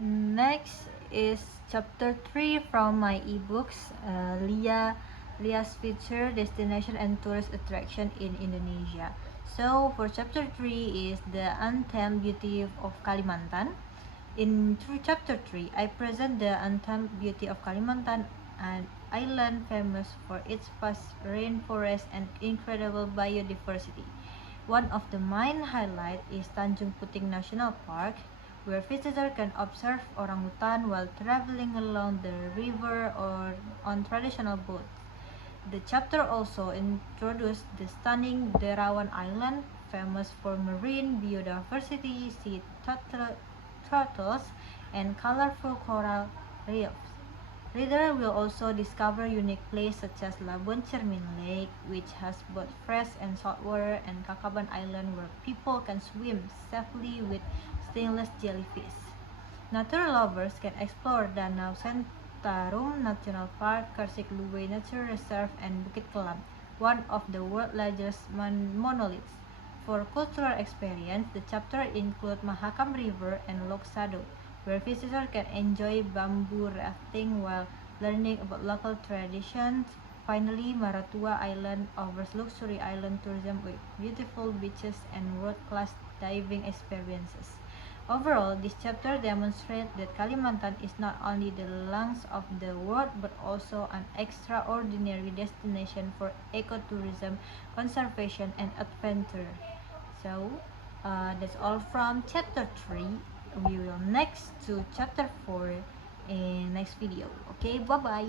Next is chapter 3 from my ebooks, Leah's future destination and tourist attraction in Indonesia. So for chapter 3 is the untamed beauty of Kalimantan. In chapter 3, I present the untamed beauty of Kalimantan, an island famous for its vast rainforest and incredible biodiversity. One of the main highlights is Tanjung Puting National Park, where visitors can observe orangutan while traveling along the river or on traditional boats. The chapter also introduced the stunning Derawan Island, famous for marine biodiversity, sea turtles, and colorful coral reefs. Reader will also discover unique places such as Labuan Cermin Lake, which has both fresh and saltwater, and Kakaban Island, where people can swim safely with stainless jellyfish. Nature lovers can explore Danau Sentarum National Park, Karsik Luwei Nature Reserve, and Bukit Kelam, one of the world's largest monoliths. For cultural experience, the chapter includes Mahakam River and Lok Sado, where visitors can enjoy bamboo rafting while learning about local traditions. Finally, Maratua Island offers luxury island tourism with beautiful beaches and world-class diving experiences. Overall, this chapter demonstrates that Kalimantan is not only the lungs of the world but also an extraordinary destination for ecotourism, conservation, and adventure. So, that's all from chapter 3. We will next to chapter 4 in next video. Okay, bye bye.